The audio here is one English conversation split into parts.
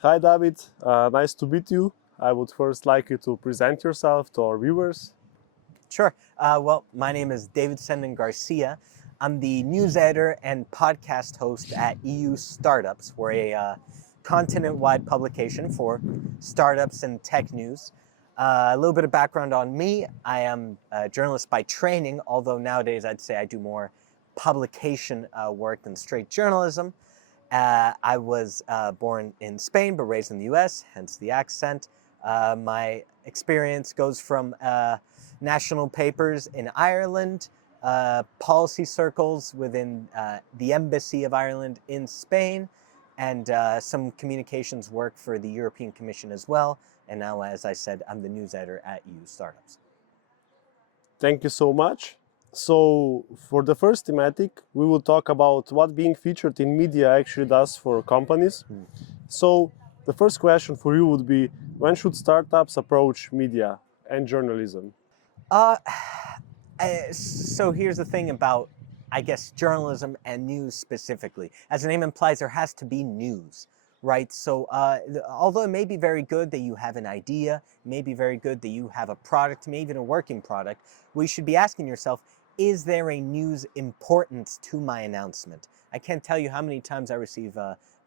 Hi, David. Nice to meet you. I would first like you to present yourself to our viewers. Sure. Well, my name is David Cendon Garcia. I'm the news editor and podcast host at EU Startups. We're a continent-wide publication for startups and tech news. A little bit of background on me. I am a journalist by training, although nowadays I'd say I do more publication work than straight journalism. I was born in Spain, but raised in the US, hence the accent. My experience goes from national papers in Ireland, policy circles within the Embassy of Ireland in Spain, and some communications work for the European Commission as well. And now, as I said, I'm the news editor at EU Startups. Thank you so much. So, for the first thematic, we will talk about what being featured in media actually does for companies. So, the first question for you would be, when should startups approach media and journalism? So here's the thing about, I guess, journalism and news specifically. As the name implies, there has to be news, right? So although it may be very good that you have an idea, it may be very good that you have a product, maybe even a working product, we should be asking yourself, is there a news importance to my announcement? I can't tell you how many times I receive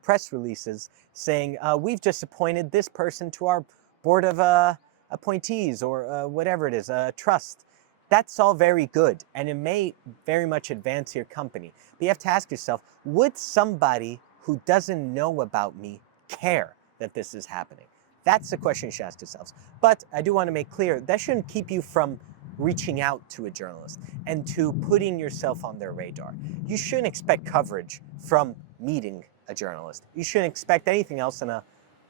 press releases saying, we've just appointed this person to our board of appointees or whatever it is, trust. That's all very good, and it may very much advance your company. But you have to ask yourself, would somebody who doesn't know about me care that this is happening? That's the question you should ask yourselves. But I do want to make clear, that shouldn't keep you from reaching out to a journalist and to putting yourself on their radar. You shouldn't expect coverage from meeting a journalist. You shouldn't expect anything else than a,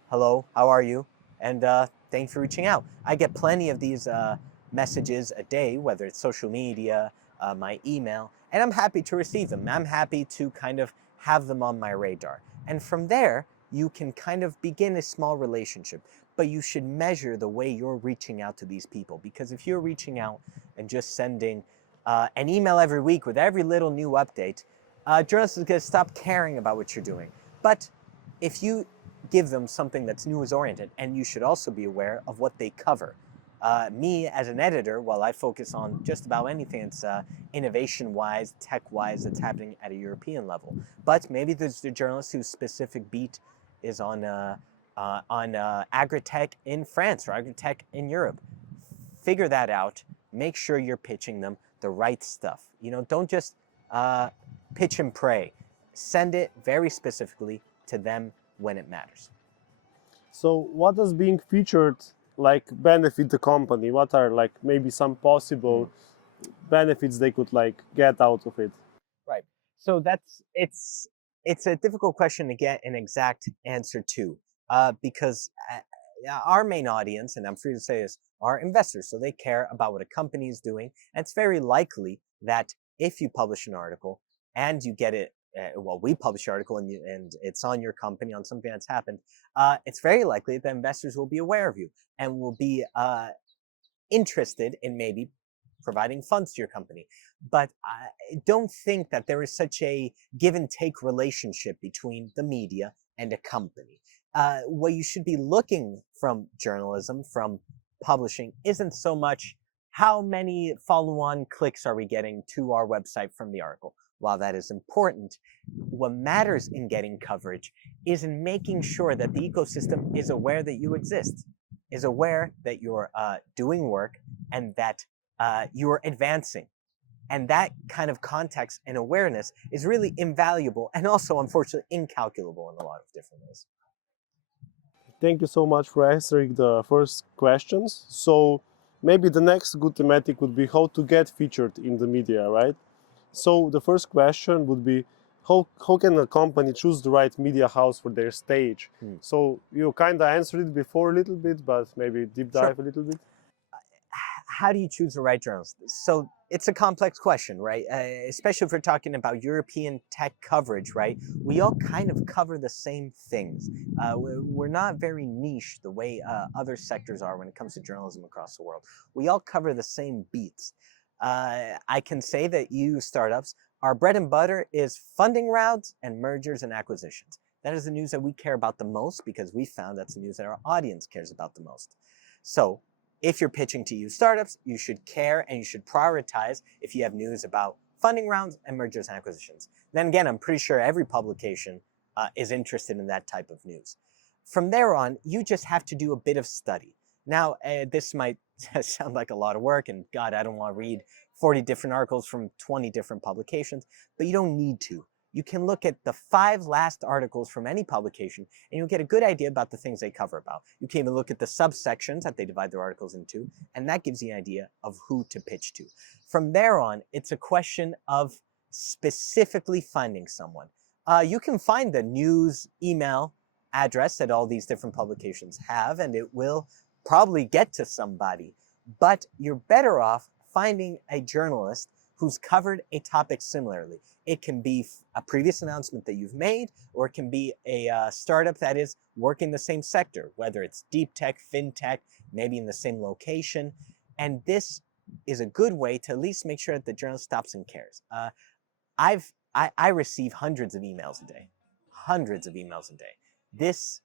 hello, how are you? And thanks for reaching out. I get plenty of these messages a day, whether it's social media, my email, and I'm happy to receive them. I'm happy to kind of have them on my radar. And from there, you can kind of begin a small relationship, but you should measure the way you're reaching out to these people. Because if you're reaching out and just sending an email every week with every little new update, journalists are going to stop caring about what you're doing. But if you give them something that's news-oriented, and you should also be aware of what they cover. Me as an editor, while I focus on just about anything that's innovation-wise, tech-wise, that's happening at a European level. But maybe there's the journalist whose specific beat is on agri-tech in France or agri-tech in Europe. Figure that out. Make sure you're pitching them the right stuff. You know, don't just pitch and pray. Send it very specifically to them when it matters. So, what does being featured like benefit the company? What are like maybe some possible benefits they could like get out of it? Right. So it's a difficult question to get an exact answer to, because our main audience, and I'm free to say this, are investors. So they care about what a company is doing, and it's very likely that if you publish an article and you get it, well, we publish an article and it's on your company on something that's happened, it's very likely that investors will be aware of you and will be interested in maybe providing funds to your company. But I don't think that there is such a give and take relationship between the media and a company. What you should be looking from journalism, from publishing, isn't so much how many follow-on clicks are we getting to our website from the article. While that is important, what matters in getting coverage is in making sure that the ecosystem is aware that you exist, is aware that you're doing work and that you're advancing. And that kind of context and awareness is really invaluable and also, unfortunately, incalculable in a lot of different ways. Thank you so much for answering the first questions. So, maybe the next good thematic would be how to get featured in the media, right? So the first question would be, how can a company choose the right media house for their stage? So you kind of answered it before a little bit, but maybe deep dive a little bit. How do you choose the right journalist? So it's a complex question, right? Especially if we're talking about European tech coverage, right? We all kind of cover the same things. We're not very niche the way other sectors are when it comes to journalism across the world. We all cover the same beats. I can say that EU Startups, our bread and butter is funding rounds and mergers and acquisitions. that is the news that we care about the most because we found that's the news that our audience cares about the most. So if you're pitching to youth startups, you should care and you should prioritize if you have news about funding rounds and mergers and acquisitions. Then again, I'm pretty sure every publication is interested in that type of news. From there on, you just have to do a bit of study. Now, this might sound like a lot of work, and God, I don't want to read 40 different articles from 20 different publications, but you don't need to. You can look at the 5 last articles from any publication, and you'll get a good idea about the things they cover about. You can even look at the subsections that they divide their articles into, and that gives you an idea of who to pitch to. From there on, it's a question of specifically finding someone. You can find the news email address that all these different publications have, and it will probably get to somebody, but you're better off finding a journalist who's covered a topic similarly. It can be a previous announcement that you've made, or it can be a startup that is working the same sector, whether it's deep tech, fintech, maybe in the same location. And this is a good way to at least make sure that the journalist stops and cares. I receive hundreds of emails a day, hundreds of emails a day. This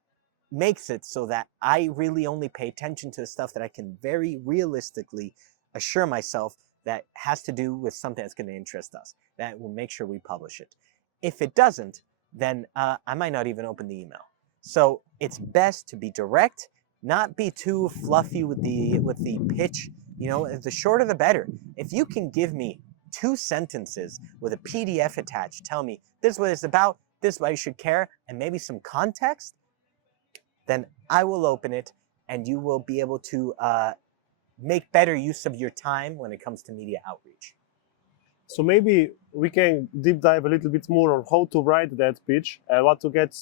makes it so that I really only pay attention to the stuff that I can very realistically assure myself that has to do with something that's going to interest us, that will make sure we publish it. If it doesn't, then I might not even open the email. So it's best to be direct, not be too fluffy with the pitch. You know, the shorter the better. If you can give me 2 sentences with a PDF attached, tell me this is what it's about, this is why you should care, and maybe some context, then I will open it and you will be able to make better use of your time when it comes to media outreach. So maybe we can deep dive a little bit more on how to write that pitch and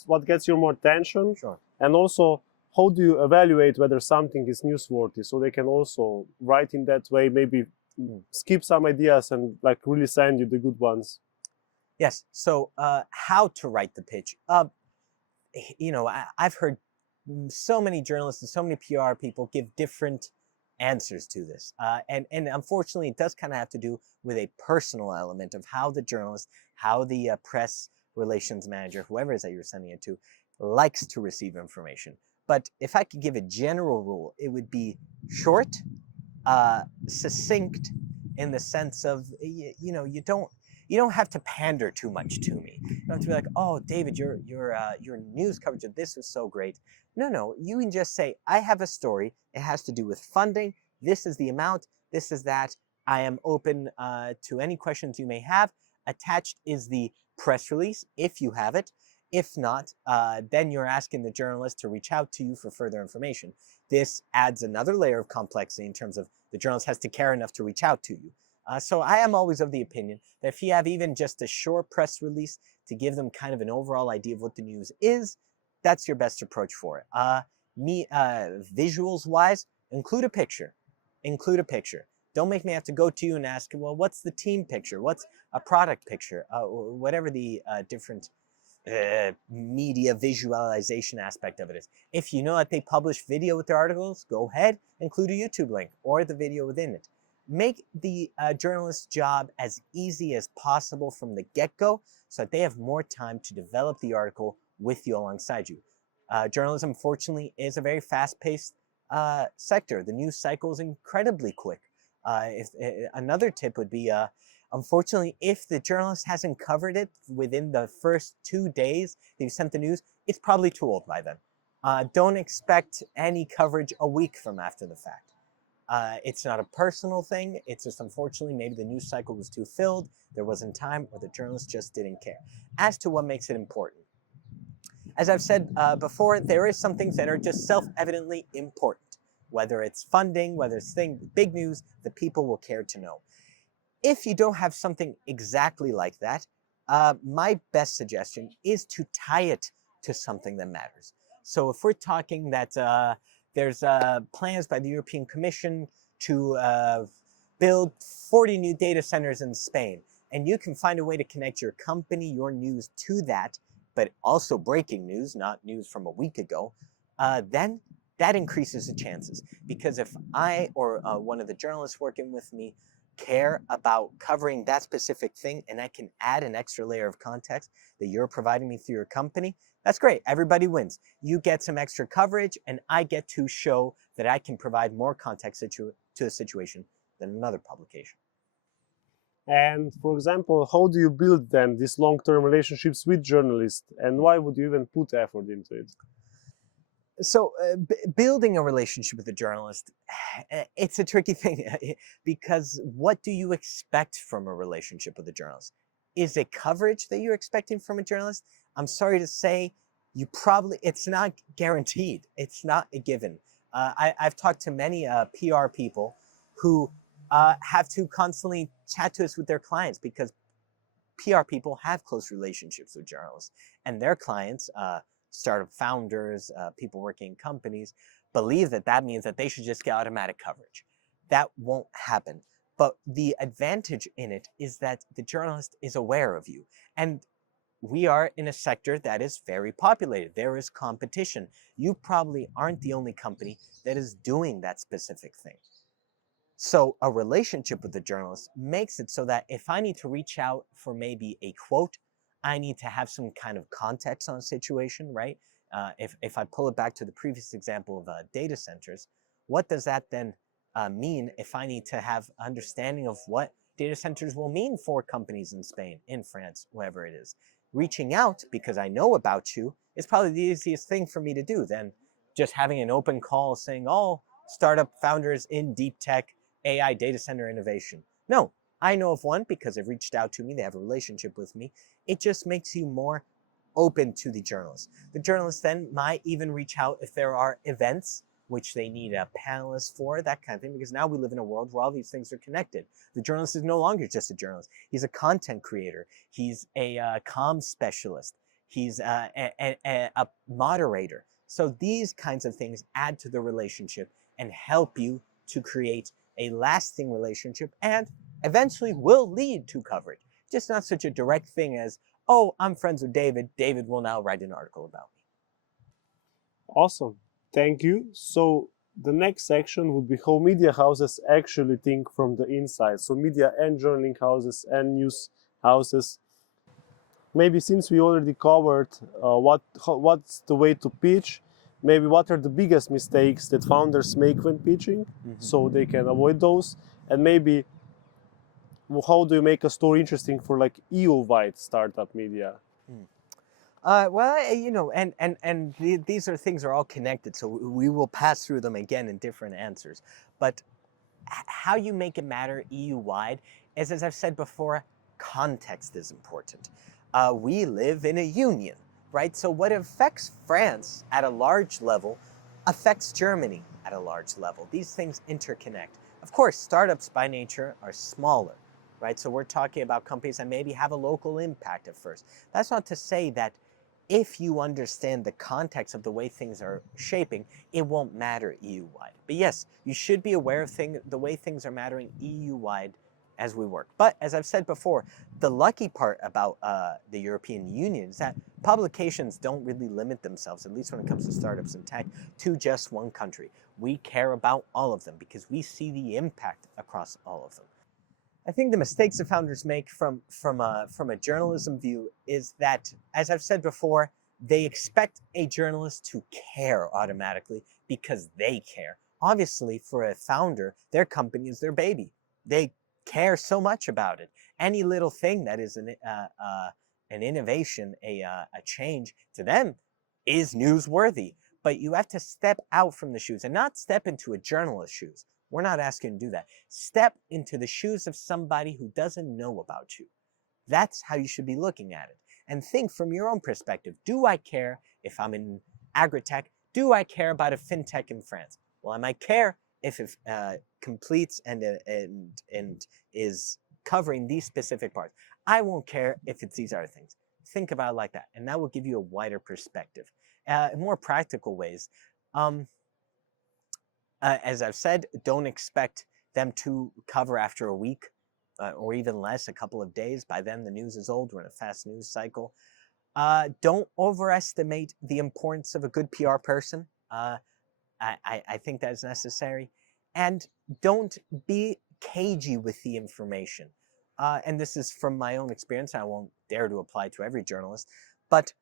what gets you more attention. Sure. And also, how do you evaluate whether something is newsworthy? So they can also write in that way, maybe skip some ideas and like really send you the good ones. Yes. So how to write the pitch? You know, I've heard so many journalists and so many PR people give different answers to this. And unfortunately, it does kind of have to do with a personal element of how the journalist, how the press relations manager, whoever it is that you're sending it to, likes to receive information. But if I could give a general rule, it would be short, succinct, in the sense of, you know, you don't have to pander too much to me. You don't have to be like, oh, David, your news coverage of this was so great. No, you can just say, I have a story. It has to do with funding. This is the amount. This is that. I am open to any questions you may have. Attached is the press release, if you have it. If not, then you're asking the journalist to reach out to you for further information. This adds another layer of complexity in terms of the journalist has to care enough to reach out to you. So I am always of the opinion that if you have even just a short press release to give them kind of an overall idea of what the news is, that's your best approach for it. Visuals wise, include a picture. Include a picture. Don't make me have to go to you and ask, well, what's the team picture? What's a product picture? Whatever the different media visualization aspect of it is. If you know that they publish video with their articles, go ahead, include a YouTube link or the video within it. Make the journalist's job as easy as possible from the get-go so that they have more time to develop the article with you alongside you. Journalism, fortunately, is a very fast-paced sector. The news cycle is incredibly quick. Another tip would be, unfortunately, if the journalist hasn't covered it within the first 2 days that you sent the news, it's probably too old by then. Don't expect any coverage a week from after the fact. It's not a personal thing. It's just, unfortunately, maybe the news cycle was too filled, there wasn't time, or the journalist just didn't care. As to what makes it important, as I've said before, there is some things that are just self-evidently important. Whether it's funding, whether it's big news, the people will care to know. If you don't have something exactly like that, my best suggestion is to tie it to something that matters. So if we're talking that there's plans by the European Commission to build 40 new data centers in Spain, and you can find a way to connect your company, your news to that, but also breaking news, not news from a week ago, then that increases the chances. Because if I or one of the journalists working with me care about covering that specific thing and I can add an extra layer of context that you're providing me through your company, that's great. Everybody wins. You get some extra coverage and I get to show that I can provide more context to a situation than another publication. And for example, how do you build then these long-term relationships with journalists, and why would you even put effort into it? So building a relationship with a journalist, it's a tricky thing because what do you expect from a relationship with a journalist? Is it coverage that you're expecting from a journalist? I'm sorry to say, it's not guaranteed. It's not a given. I've talked to many PR people who have to constantly chat to us with their clients because PR people have close relationships with journalists, and their clients, startup founders, people working in companies, believe that that means that they should just get automatic coverage. That won't happen. But the advantage in it is that the journalist is aware of you. And we are in a sector that is very populated. There is competition. You probably aren't the only company that is doing that specific thing. So a relationship with the journalist makes it so that if I need to reach out for maybe a quote, I need to have some kind of context on a situation, right? If I pull it back to the previous example of data centers, what does that then mean if I need to have understanding of what data centers will mean for companies in Spain, in France, wherever it is? Reaching out because I know about you is probably the easiest thing for me to do than just having an open call saying, oh, startup founders in deep tech, AI data center innovation. No, I know of one because they've reached out to me. They have a relationship with me. It just makes you more open to the journalist. The journalist then might even reach out if there are events which they need a panelist for, that kind of thing, because now we live in a world where all these things are connected. The journalist is no longer just a journalist. He's a content creator. He's a comms specialist. He's a moderator. So these kinds of things add to the relationship and help you to create a lasting relationship and eventually will lead to coverage. Just not such a direct thing as, oh, I'm friends with David. David will now write an article about me. Awesome. Thank you. So the next section would be how media houses actually think from the inside. So media and journaling houses and news houses. Maybe since we already covered what's the way to pitch, maybe what are the biggest mistakes that founders make when pitching, so they can avoid those, and maybe how do you make a story interesting for like EU-wide startup media? These are things are all connected, so we will pass through them again in different answers. But how you make it matter EU-wide is, as I've said before, context is important. We live in a union, right? So what affects France at a large level affects Germany at a large level. These things interconnect. Of course, startups by nature are smaller, right? So we're talking about companies that maybe have a local impact at first. That's not to say that if you understand the context of the way things are shaping, it won't matter EU-wide. But yes, you should be aware of the way things are mattering EU-wide as we work. But as I've said before, the lucky part about the European Union is that publications don't really limit themselves, at least when it comes to startups and tech, to just one country. We care about all of them because we see the impact across all of them. I think the mistakes that founders make from a journalism view is that, as I've said before, they expect a journalist to care automatically because they care. Obviously, for a founder, their company is their baby. They care so much about it. Any little thing that is an innovation, a change to them is newsworthy. But you have to step out from the shoes and not step into a journalist's shoes. We're not asking you to do that. Step into the shoes of somebody who doesn't know about you. That's how you should be looking at it. And think from your own perspective. Do I care if I'm in agri-tech? Do I care about a fintech in France? Well, I might care if it completes and is covering these specific parts. I won't care if it's these other things. Think about it like that, and that will give you a wider perspective. In more practical ways, as I've said, don't expect them to cover after a week or even less, a couple of days. By then, the news is old. We're in a fast news cycle. Don't overestimate the importance of a good PR person. I think that is necessary. And don't be cagey with the information. And this is from my own experience. I won't dare to apply to every journalist, but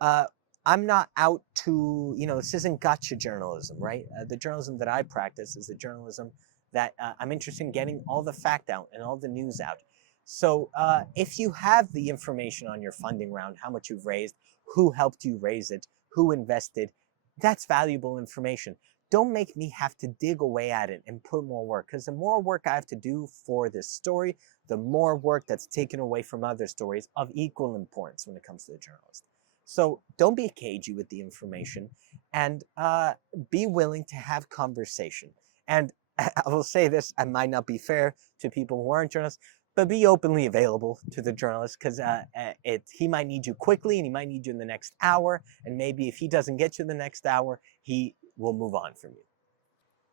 uh, I'm not out to, this isn't gotcha journalism, right? The journalism that I practice is the journalism that I'm interested in getting all the fact out and all the news out. So if you have the information on your funding round, how much you've raised, who helped you raise it, who invested, that's valuable information. Don't make me have to dig away at it and put more work, because the more work I have to do for this story, the more work that's taken away from other stories of equal importance when it comes to the journalist. So don't be cagey with the information, and be willing to have conversation. And I will say this, I might not be fair to people who aren't journalists, but be openly available to the journalist, because he might need you quickly and he might need you in the next hour. And maybe if he doesn't get you in the next hour, he will move on from you.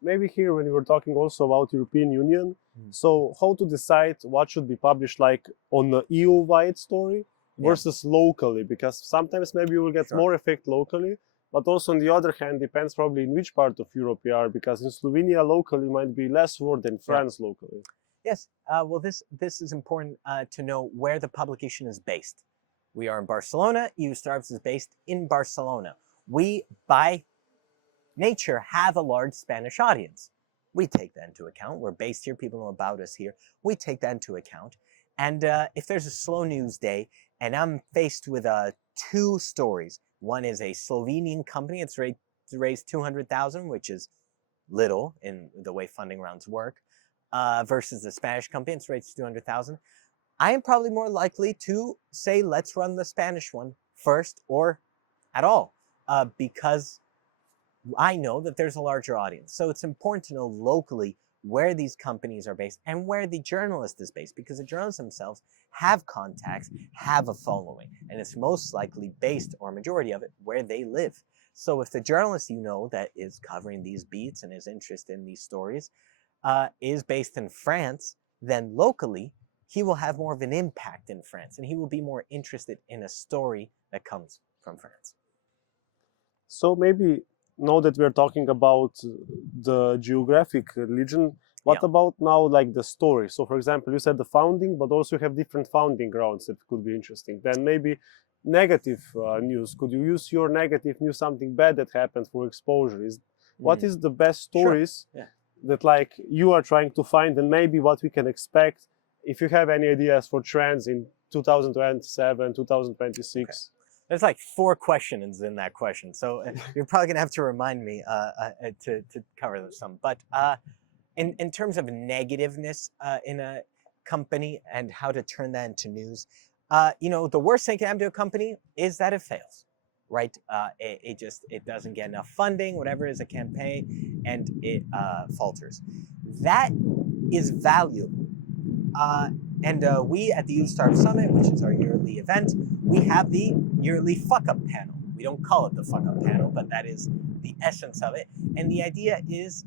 Maybe here when you were talking also about European Union, so how to decide what should be published like on the EU-wide story versus locally, because sometimes maybe you will get more effect locally, but also on the other hand depends probably in which part of Europe you are, because in Slovenia locally might be less work than France locally. Yes, well this is important to know where the publication is based. We are in Barcelona, EU Stars is based in Barcelona. We, by nature, have a large Spanish audience. We take that into account. We're based here. People know about us here. We take that into account. And if there's a slow news day and I'm faced with two stories, one is a Slovenian company. It's raised 200,000, which is little in the way funding rounds work, versus the Spanish company. It's raised 200,000. I am probably more likely to say, let's run the Spanish one first or at all, because I know that there's a larger audience. So it's important to know locally where these companies are based and where the journalist is based, because the journalists themselves have contacts, have a following, and it's most likely based, or a majority of it, where they live. So if the journalist that is covering these beats and is interested in these stories is based in France, then locally he will have more of an impact in France, and he will be more interested in a story that comes from France. So maybe now that we're talking about the geographic region, what about now like the story? So for example, you said the founding, but also you have different founding grounds that could be interesting. Then maybe negative news. Could you use your negative news, something bad that happened, for exposure? What is the best stories that like you are trying to find, and maybe what we can expect if you have any ideas for trends in 2027, 2026? Okay. There's like 4 questions in that question, so you're probably gonna have to remind me to cover some. But in terms of negativeness in a company and how to turn that into news, the worst thing can happen to a company is that it fails, right? It doesn't get enough funding, whatever is a campaign, and it falters. That is valuable. And we at the EU Star Summit, which is our yearly event, we have the yearly fuck-up panel. We don't call it the fuck-up panel, but that is the essence of it. And the idea is,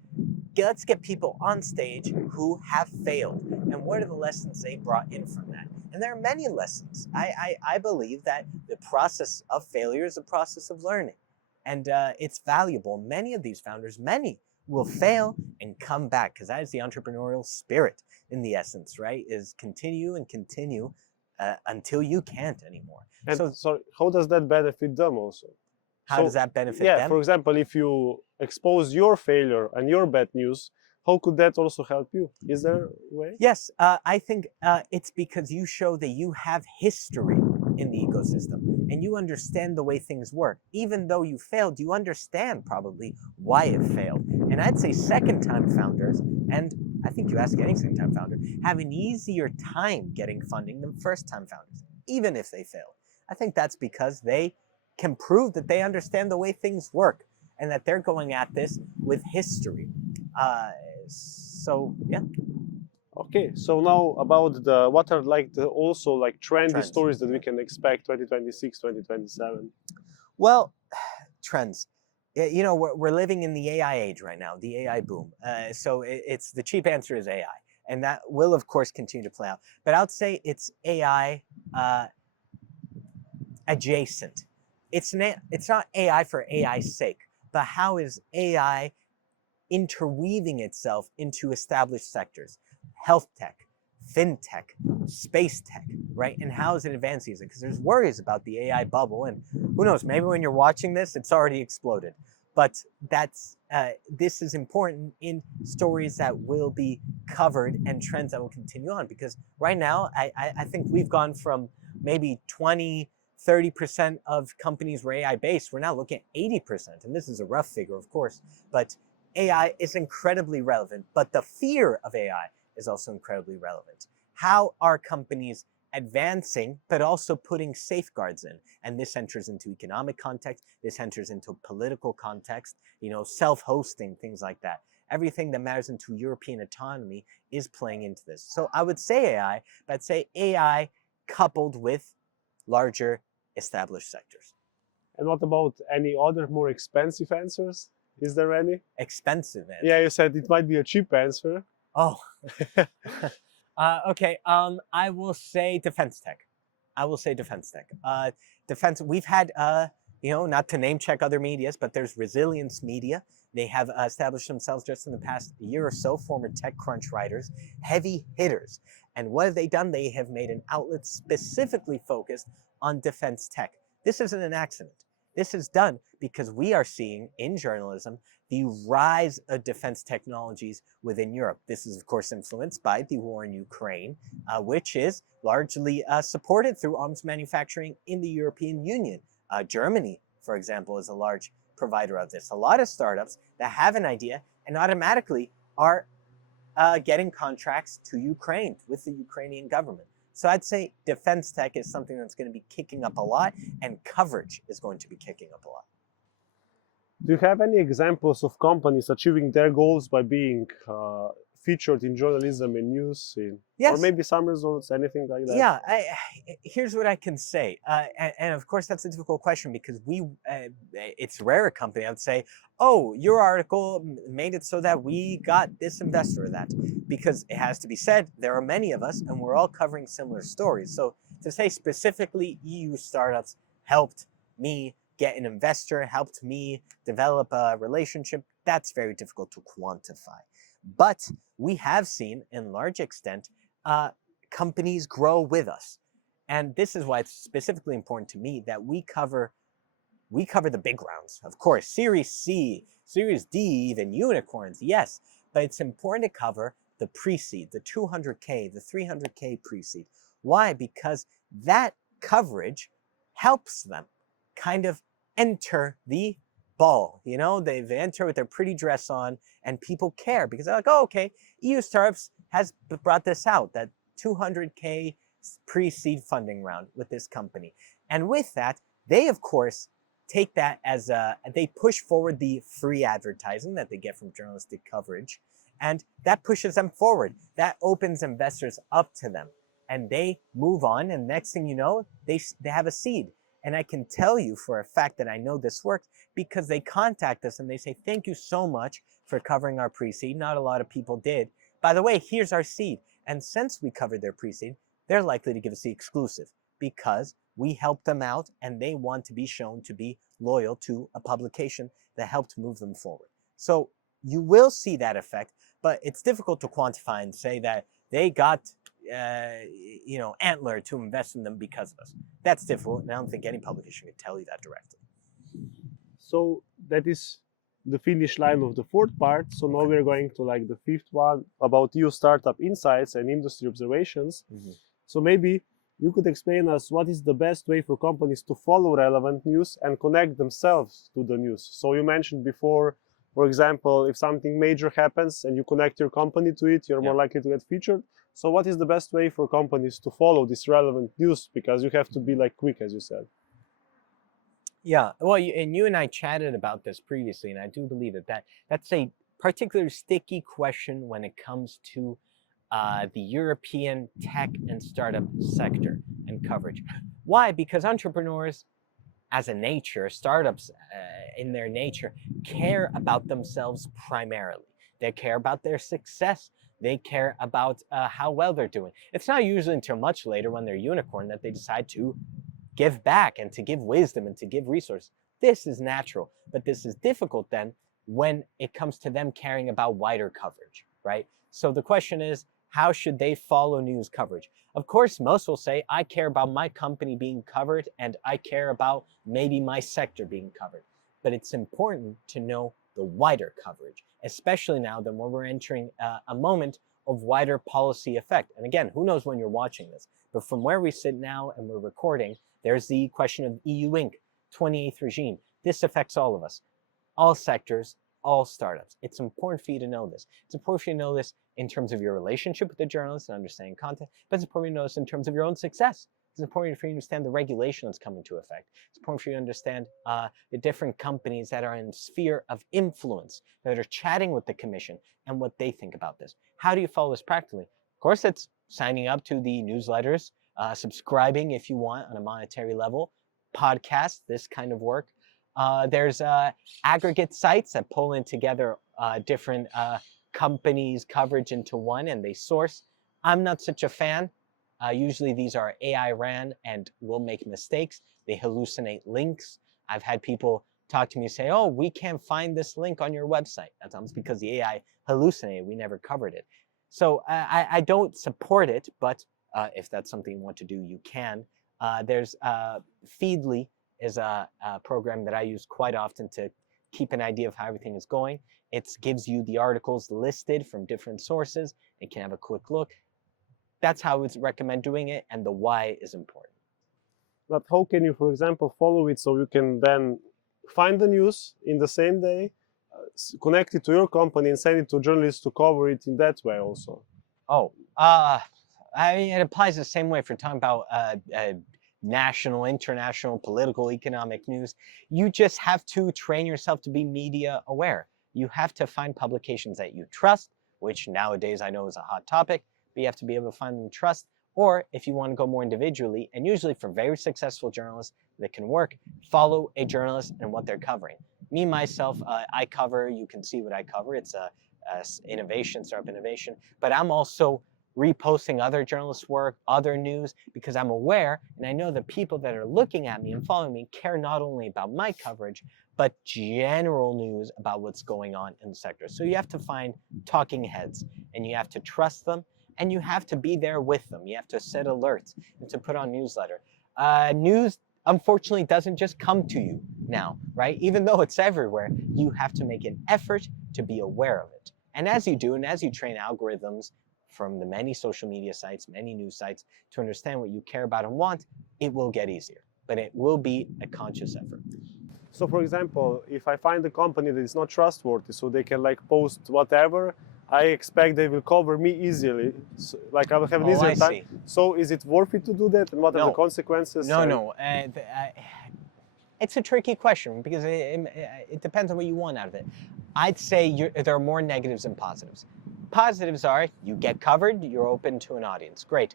let's get people on stage who have failed, and what are the lessons they brought in from that? And there are many lessons. I believe that the process of failure is a process of learning, and it's valuable. Many of these founders, will fail and come back, because that is the entrepreneurial spirit in the essence, right? Is continue and continue until you can't anymore. And so how does that benefit them also? How does that benefit them? For example, if you expose your failure and your bad news, how could that also help you? Is there a way? Yes, I think it's because you show that you have history in the ecosystem and you understand the way things work. Even though you failed, you understand probably why it failed. And I'd say second-time founders, and I think you ask any second-time founder, have an easier time getting funding than first-time founders, even if they fail. I think that's because they can prove that they understand the way things work and that they're going at this with history. So yeah. Okay, so now about what are like also like trendy stories that we can expect 2026, 2027? Well, trends. We're living in the AI age right now, the AI boom. So it's the cheap answer is AI, and that will of course continue to play out. But I would say it's AI adjacent. It's not AI for AI's sake, but how is AI interweaving itself into established sectors? health tech, fintech, space tech, right? And how is it advancing? Because there's worries about the AI bubble, and who knows, maybe when you're watching this, it's already exploded. But this is important in stories that will be covered and trends that will continue on. Because right now, I think we've gone from maybe 20, 30% of companies were AI based. We're now looking at 80%. And this is a rough figure, of course, but AI is incredibly relevant. But the fear of AI is also incredibly relevant. How are companies advancing, but also putting safeguards in? And this enters into economic context. This enters into political context, self-hosting, things like that. Everything that matters into European autonomy is playing into this. So I would say AI, but I'd say AI coupled with larger established sectors. And what about any other more expensive answers? Is there any? Expensive answer. Yeah, you said it might be a cheap answer. Oh. Okay. I will say defense tech. Defense. We've had, not to name check other medias, but there's Resilience Media. They have established themselves just in the past year or so, former TechCrunch writers, heavy hitters. And what have they done? They have made an outlet specifically focused on defense tech. This isn't an accident. This is done because we are seeing in journalism the rise of defense technologies within Europe. This is, of course, influenced by the war in Ukraine, which is largely supported through arms manufacturing in the European Union. Germany, for example, is a large provider of this. A lot of startups that have an idea and automatically are getting contracts to Ukraine with the Ukrainian government. So I'd say defense tech is something that's going to be kicking up a lot, and coverage is going to be kicking up a lot. Do you have any examples of companies achieving their goals by being featured in journalism and news? Yes. Or maybe some results, anything like that? Yeah, here's what I can say. And of course, that's a difficult question because it's rare a company, I would say, oh, your article made it so that we got this investor or that. Because it has to be said, there are many of us and we're all covering similar stories. So to say specifically EU startups helped me get an investor, helped me develop a relationship, that's very difficult to quantify. But we have seen, in large extent, companies grow with us. And this is why it's specifically important to me that we cover the big rounds. Of course, Series C, Series D, even unicorns, yes. But it's important to cover the pre-seed, the 200K, the 300K pre-seed. Why? Because that coverage helps them kind of enter the ball. They enter with their pretty dress on and people care because they're like, oh, okay, EU Startups has brought this out, that 200K pre-seed funding round with this company. And with that, they, of course, take that as they push forward the free advertising that they get from journalistic coverage. And that pushes them forward. That opens investors up to them. And they move on. And next thing you know, they have a seed. And I can tell you for a fact that I know this works because they contact us and they say, thank you so much for covering our pre-seed. Not a lot of people did. By the way, here's our seed. And since we covered their pre-seed, they're likely to give us the exclusive because we helped them out and they want to be shown to be loyal to a publication that helped move them forward. So you will see that effect, but it's difficult to quantify and say that they got Antler to invest in them because of us. That's difficult, and I don't think any publication can tell you that directly. So that is the finish line of the fourth part. So now we're going to the fifth one about EU startup insights and industry observations. Mm-hmm. So maybe you could explain us what is the best way for companies to follow relevant news and connect themselves to the news. So you mentioned before, for example, if something major happens and you connect your company to it, you're more likely to get featured. So what is the best way for companies to follow this relevant news? Because you have to be quick, as you said. Yeah, well, you and I chatted about this previously, and I do believe that's a particularly sticky question when it comes to the European tech and startup sector and coverage. Why? Because entrepreneurs, as a nature, startups in their nature, care about themselves primarily. They care about their success. They care about how well they're doing. It's not usually until much later when they're a unicorn that they decide to give back and to give wisdom and to give resources. This is natural, but this is difficult then when it comes to them caring about wider coverage, right? So the question is, How should they follow news coverage? Of course, most will say, I care about my company being covered and I care about maybe my sector being covered. But it's important to know the wider coverage, especially now that we're entering a moment of wider policy effect. And again, who knows when you're watching this? But from where we sit now and we're recording, there's the question of EU Inc., 28th regime. This affects all of us, all sectors, all startups. It's important for you to know this. It's important for you to know this in terms of your relationship with the journalist and understanding content, but it's important for you to know this in terms of your own success. It's important for you to understand the regulation that's coming to effect. It's important for you to understand the different companies that are in the sphere of influence, that are chatting with the commission and what they think about this. How do you follow this practically? Of course, it's signing up to the newsletters, subscribing if you want on a monetary level, podcasts, this kind of work. There's aggregate sites that pull in together different companies' coverage into one and they source. I'm not such a fan. Usually these are AI ran and will make mistakes. They hallucinate links. I've had people talk to me and say, oh, we can't find this link on your website. That's almost because the AI hallucinated. We never covered it. So I don't support it, but if that's something you want to do, you can. There's Feedly is a program that I use quite often to keep an idea of how everything is going. It gives you the articles listed from different sources. You can have a quick look. That's how I would recommend doing it, and the why is important. But how can you, for example, follow it so you can then find the news in the same day, connect it to your company and send it to journalists to cover it in that way also? Oh, I mean, it applies the same way if you're talking about national, international, political, economic news. You just have to train yourself to be media aware. You have to find publications that you trust, which nowadays I know is a hot topic, but you have to be able to find them and trust. Or if you want to go more individually, and usually for very successful journalists that can work, follow a journalist and what they're covering. Me, myself, I cover, you can see what I cover. It's a innovation, startup innovation, but I'm also reposting other journalists' work, other news, because I'm aware and I know the people that are looking at me and following me care not only about my coverage, but general news about what's going on in the sector. So you have to find talking heads and you have to trust them and you have to be there with them. You have to set alerts and to put on newsletter. News, unfortunately, doesn't just come to you now, right? Even though it's everywhere, you have to make an effort to be aware of it. And as you do, and as you train algorithms from the many social media sites, many news sites, to understand what you care about and want, it will get easier. But it will be a conscious effort. So for example, if I find a company that is not trustworthy, so they can like post whatever, I expect they will cover me easily. So, like I will have an easier time. See. So is it worth it to do that? And what are the consequences? No. It's a tricky question because it depends on what you want out of it. I'd say there are more negatives than positives. Positives are you get covered, you're open to an audience. Great.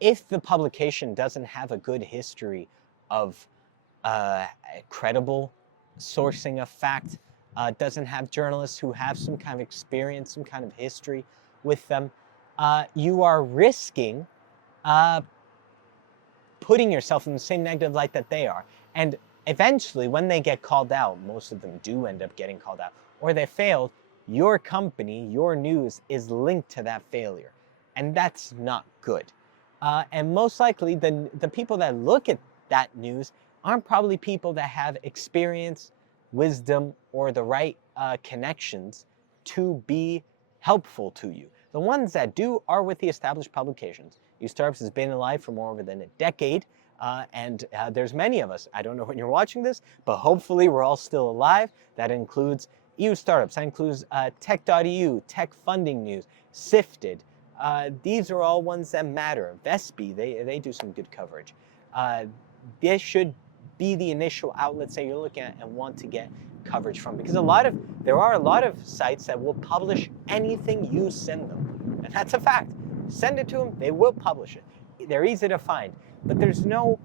If the publication doesn't have a good history of credible sourcing of fact, doesn't have journalists who have some kind of experience, some kind of history with them, you are risking putting yourself in the same negative light that they are. And eventually, when they get called out, most of them do end up getting called out, or they failed, your company, your news is linked to that failure. And that's not good. And most likely, the people that look at that news aren't probably people that have experience, wisdom, or the right connections to be helpful to you. The ones that do are with the established publications. Startups has been alive for more than a decade, and there's many of us. I don't know when you're watching this, but hopefully we're all still alive. That includes EU Startups, that includes Tech.eu, Tech Funding News, Sifted. These are all ones that matter. Vespi, they do some good coverage. This should be the initial outlets that you're looking at and want to get coverage from, because there are a lot of sites that will publish anything you send them, and that's a fact. Send it to them, they will publish it. They're easy to find, but there's no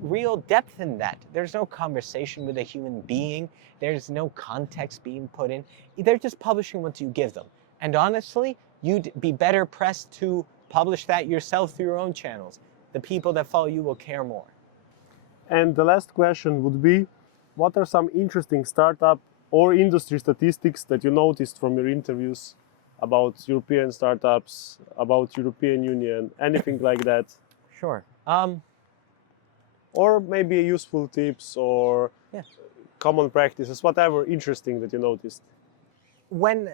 real depth in that. There's no conversation with a human being. There's no context being put in. They're just publishing what you give them. And honestly, you'd be better pressed to publish that yourself through your own channels. The people that follow you will care more. And the last question would be, what are some interesting startup or industry statistics that you noticed from your interviews? about European startups, about European Union, anything like that? Sure. Or maybe useful tips or Yeah. common practices, whatever interesting that you noticed. When,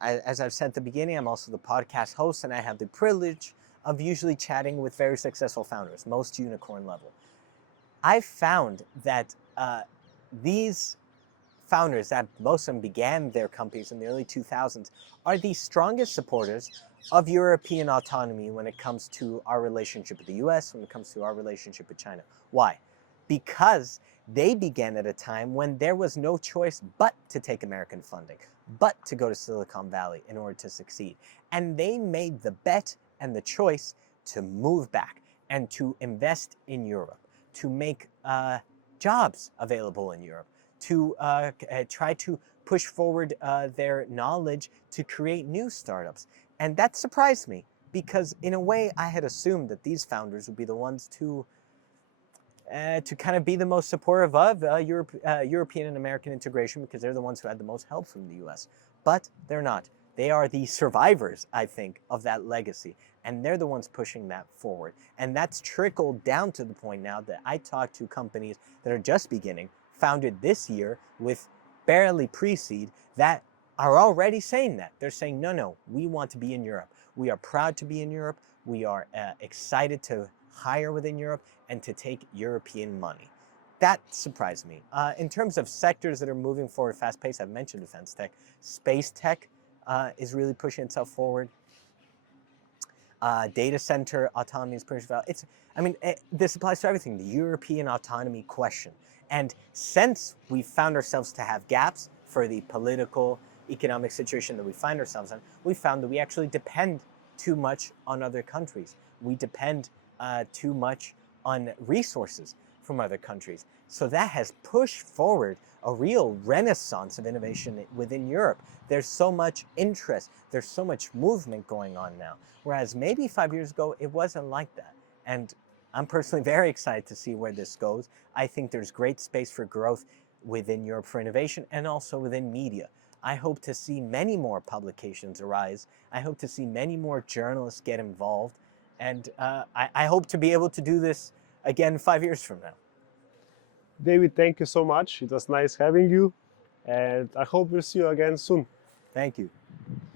as I've said at the beginning, I'm also the podcast host, and I have the privilege of usually chatting with very successful founders, most unicorn level. I've found that these founders, that most of them began their companies in the early 2000s, are the strongest supporters of European autonomy when it comes to our relationship with the US, when it comes to our relationship with China. Why? Because they began at a time when there was no choice but to take American funding, but to go to Silicon Valley in order to succeed. And they made the bet and the choice to move back and to invest in Europe, to make jobs available in Europe, to try to push forward their knowledge to create new startups. And that surprised me because, in a way, I had assumed that these founders would be the ones to kind of be the most supportive of European and American integration because they're the ones who had the most help from the US. But they're not. They are the survivors, I think, of that legacy. And they're the ones pushing that forward. And that's trickled down to the point now that I talk to companies that are just beginning, founded this year with barely pre-seed, that are already saying that. They're saying, no, we want to be in Europe. We are proud to be in Europe. We are excited to hire within Europe and to take European money. That surprised me. In terms of sectors that are moving forward fast-paced, I've mentioned defense tech. Space tech is really pushing itself forward. Data center autonomy is pushing itself. This applies to everything. The European autonomy question. And since we found ourselves to have gaps for the political, economic situation that we find ourselves in, we found that we actually depend too much on other countries. We depend too much on resources from other countries. So that has pushed forward a real renaissance of innovation within Europe. There's so much interest, there's so much movement going on now. Whereas maybe 5 years ago, it wasn't like that. And I'm personally very excited to see where this goes. I think there's great space for growth within Europe for innovation and also within media. I hope to see many more publications arise. I hope to see many more journalists get involved. And I hope to be able to do this again 5 years from now. David, thank you so much. It was nice having you, and I hope we'll see you again soon. Thank you.